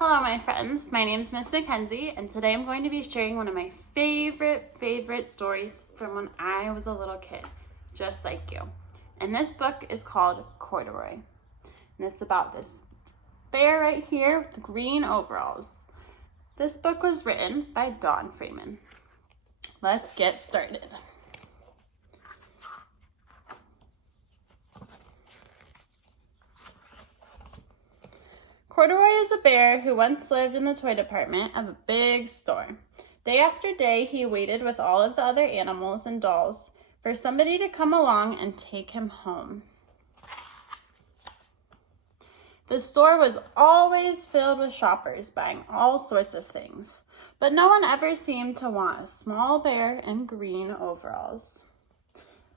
Hello, my friends. My name is Miss Mackenzie, and today I'm going to be sharing one of my favorite stories from when I was a little kid, just like you. And this book is called Corduroy, and it's about this bear right here with green overalls. This book was written by Don Freeman. Let's get started. Corduroy is a bear who once lived in the toy department of a big store. Day after day, he waited with all of the other animals and dolls for somebody to come along and take him home. The store was always filled with shoppers buying all sorts of things, but no one ever seemed to want a small bear in green overalls.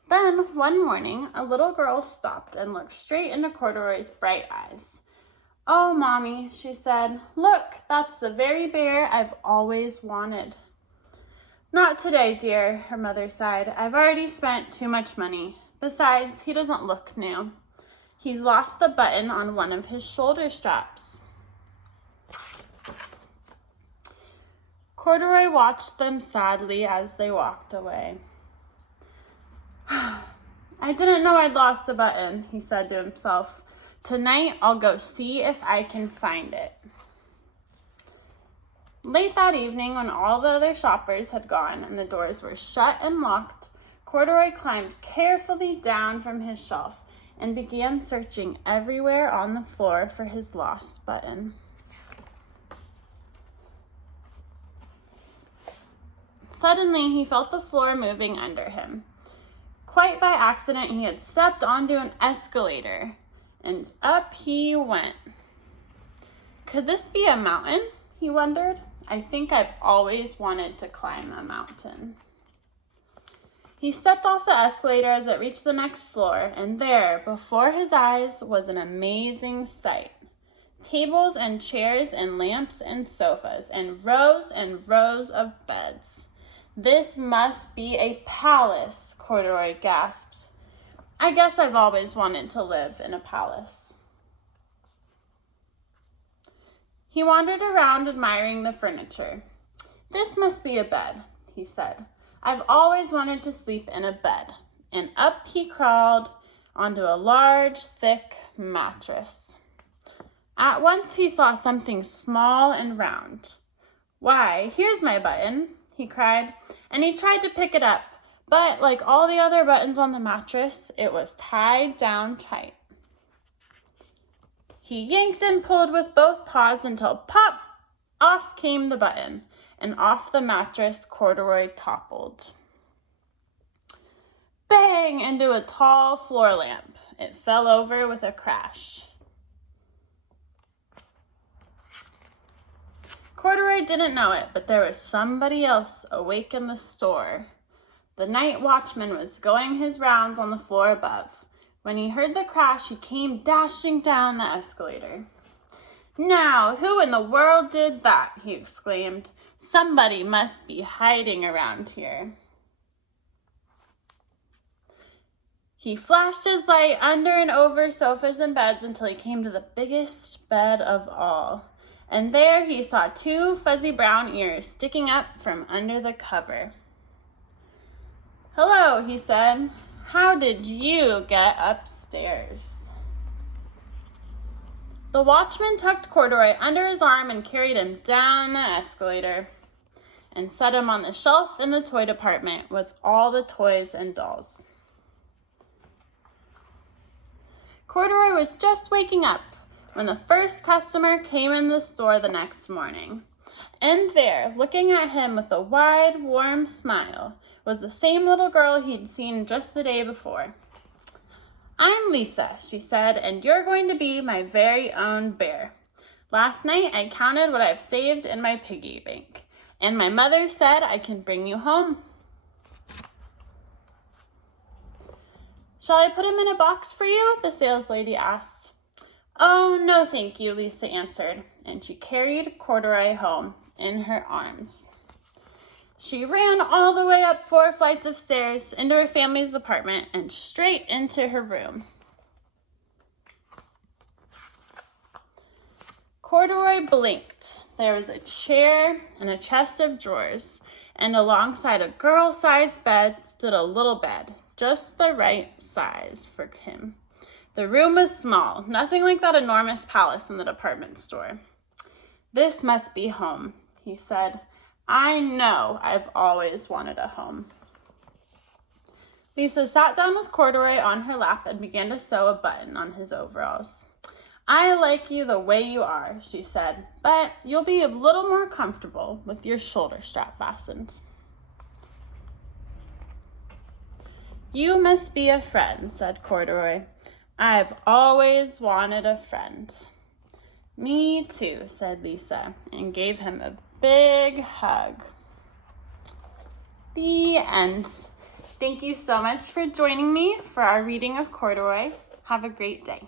Then, one morning, a little girl stopped and looked straight into Corduroy's bright eyes. "Oh, Mommy," she said, "look, that's the very bear I've always wanted." "Not today, dear," her mother sighed. "I've already spent too much money. Besides, he doesn't look new. He's lost the button on one of his shoulder straps." Corduroy watched them sadly as they walked away. "I didn't know I'd lost a button," he said to himself. "Tonight, I'll go see if I can find it." Late that evening, when all the other shoppers had gone and the doors were shut and locked, Corduroy climbed carefully down from his shelf and began searching everywhere on the floor for his lost button. Suddenly, he felt the floor moving under him. Quite by accident, he had stepped onto an escalator, and up he went. Could this be a mountain? He wondered. I think I've always wanted to climb a mountain. He stepped off the escalator as it reached the next floor, and there, before his eyes, was an amazing sight. Tables and chairs and lamps and sofas and rows of beds. "This must be a palace," Corduroy gasped. "I guess I've always wanted to live in a palace." He wandered around admiring the furniture. "This must be a bed," he said. "I've always wanted to sleep in a bed." And up he crawled onto a large, thick mattress. At once he saw something small and round. "Why, here's my button," he cried, and he tried to pick it up. But like all the other buttons on the mattress, it was tied down tight. He yanked and pulled with both paws until pop! Off came the button, and off the mattress Corduroy toppled. Bang! Into a tall floor lamp. It fell over with a crash. Corduroy didn't know it, but there was somebody else awake in the store. The night watchman was going his rounds on the floor above. When he heard the crash, he came dashing down the escalator. "Now, who in the world did that?" he exclaimed. "Somebody must be hiding around here." He flashed his light under and over sofas and beds until he came to the biggest bed of all. And there he saw two fuzzy brown ears sticking up from under the cover. "Hello," he said. "How did you get upstairs?" The watchman tucked Corduroy under his arm and carried him down the escalator and set him on the shelf in the toy department with all the toys and dolls. Corduroy was just waking up when the first customer came in the store the next morning. And there, looking at him with a wide, warm smile, was the same little girl he'd seen just the day before. "I'm Lisa," she said, "and you're going to be my very own bear. Last night I counted what I've saved in my piggy bank, and my mother said I can bring you home." "Shall I put him in a box for you?" the saleslady asked. "Oh, no, thank you," Lisa answered, and she carried Corduroy home in her arms. She ran all the way up 4 flights of stairs into her family's apartment and straight into her room. Corduroy blinked. There was a chair and a chest of drawers, and alongside a girl-sized bed stood a little bed, just the right size for him. The room was small, nothing like that enormous palace in the department store. "This must be home," he said. "I know I've always wanted a home." Lisa sat down with Corduroy on her lap and began to sew a button on his overalls. "I like you the way you are," she said, "but you'll be a little more comfortable with your shoulder strap fastened." "You must be a friend," said Corduroy. "I've always wanted a friend." "Me too," said Lisa, and gave him a big hug. The end. Thank you so much for joining me for our reading of Corduroy. Have a great day.